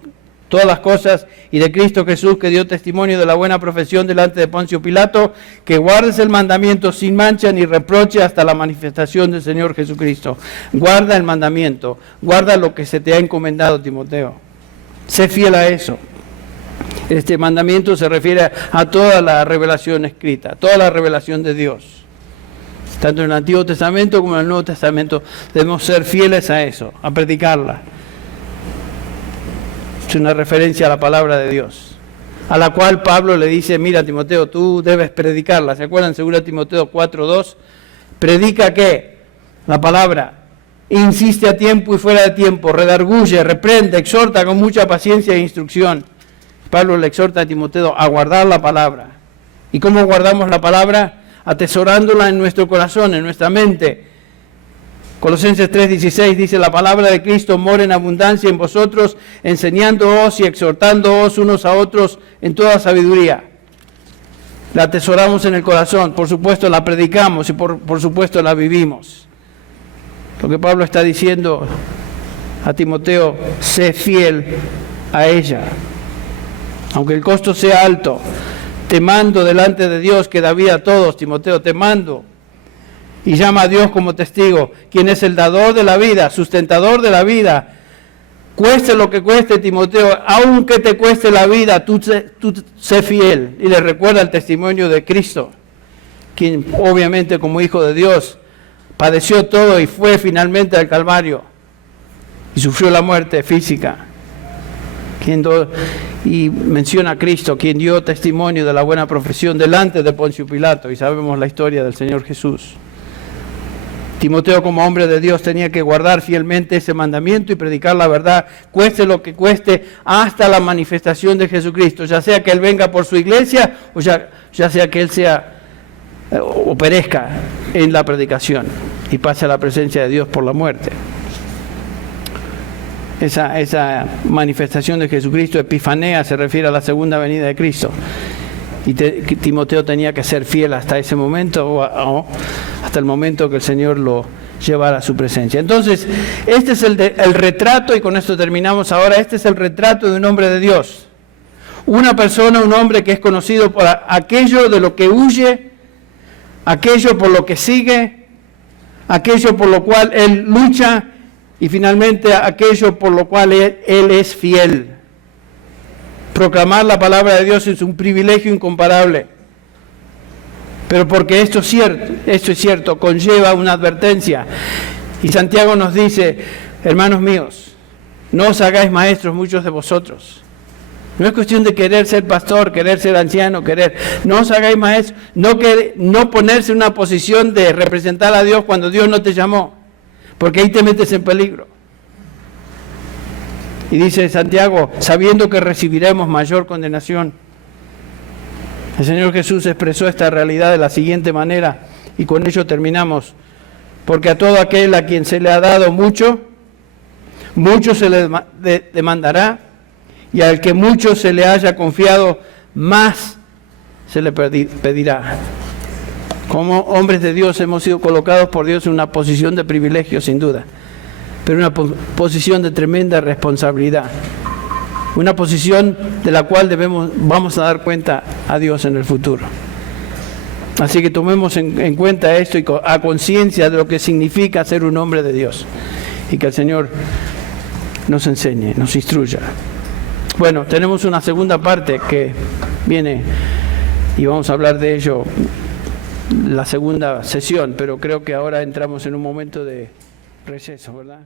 todas las cosas, y de Cristo Jesús, que dio testimonio de la buena profesión delante de Poncio Pilato, que guardes el mandamiento sin mancha ni reproche hasta la manifestación del Señor Jesucristo. Guarda el mandamiento, guarda lo que se te ha encomendado, Timoteo. Sé fiel a eso. Este mandamiento se refiere a toda la revelación escrita, toda la revelación de Dios. Tanto en el Antiguo Testamento como en el Nuevo Testamento debemos ser fieles a eso, a predicarla. Es una referencia a la palabra de Dios, a la cual Pablo le dice, mira Timoteo, tú debes predicarla. ¿Se acuerdan? 2 Timoteo 4:2. ¿Predica qué? La palabra. Insiste a tiempo y fuera de tiempo, redarguye, reprende, exhorta con mucha paciencia e instrucción. Pablo le exhorta a Timoteo a guardar la palabra. ¿Y cómo guardamos la palabra? Atesorándola en nuestro corazón, en nuestra mente. Colosenses 3:16 dice, la palabra de Cristo mora en abundancia en vosotros, enseñándoos y exhortándoos unos a otros en toda sabiduría. La atesoramos en el corazón, por supuesto la predicamos y por supuesto la vivimos. Lo que Pablo está diciendo a Timoteo, sé fiel a ella. Aunque el costo sea alto, te mando delante de Dios que da vida a todos, Timoteo, te mando. Y llama a Dios como testigo, quien es el dador de la vida, sustentador de la vida. Cueste lo que cueste, Timoteo, aunque te cueste la vida, tú sé fiel. Y le recuerda el testimonio de Cristo, quien obviamente como hijo de Dios padeció todo y fue finalmente al Calvario y sufrió la muerte física. Y menciona a Cristo, quien dio testimonio de la buena profesión delante de Poncio Pilato, y sabemos la historia del Señor Jesús. Timoteo, como hombre de Dios, tenía que guardar fielmente ese mandamiento y predicar la verdad, cueste lo que cueste, hasta la manifestación de Jesucristo, ya sea que Él venga por su iglesia o ya sea que Él sea o perezca en la predicación y pase a la presencia de Dios por la muerte. Esa manifestación de Jesucristo, epifanea, se refiere a la segunda venida de Cristo. Y Timoteo tenía que ser fiel hasta ese momento, o hasta el momento que el Señor lo llevara a su presencia. Entonces, este es el retrato, y con esto terminamos ahora, este es el retrato de un hombre de Dios. Una persona, un hombre que es conocido por aquello de lo que huye, aquello por lo que sigue, aquello por lo cual él lucha, y finalmente aquello por lo cual él es fiel. Proclamar la palabra de Dios es un privilegio incomparable. Pero porque esto es cierto, conlleva una advertencia. Y Santiago nos dice, hermanos míos, no os hagáis maestros muchos de vosotros. No es cuestión de querer ser pastor, querer ser anciano, no os hagáis maestros, no ponerse en una posición de representar a Dios cuando Dios no te llamó, porque ahí te metes en peligro. Y dice Santiago, sabiendo que recibiremos mayor condenación. El Señor Jesús expresó esta realidad de la siguiente manera, y con ello terminamos. Porque a todo aquel a quien se le ha dado mucho, mucho se le demandará, y al que mucho se le haya confiado, más se le pedirá. Como hombres de Dios hemos sido colocados por Dios en una posición de privilegio, sin duda, pero una posición de tremenda responsabilidad. Una posición de la cual vamos a dar cuenta a Dios en el futuro. Así que tomemos en cuenta esto y a conciencia de lo que significa ser un hombre de Dios. Y que el Señor nos enseñe, nos instruya. Bueno, tenemos una segunda parte que viene y vamos a hablar de ello la segunda sesión, pero creo que ahora entramos en un momento de receso, ¿verdad?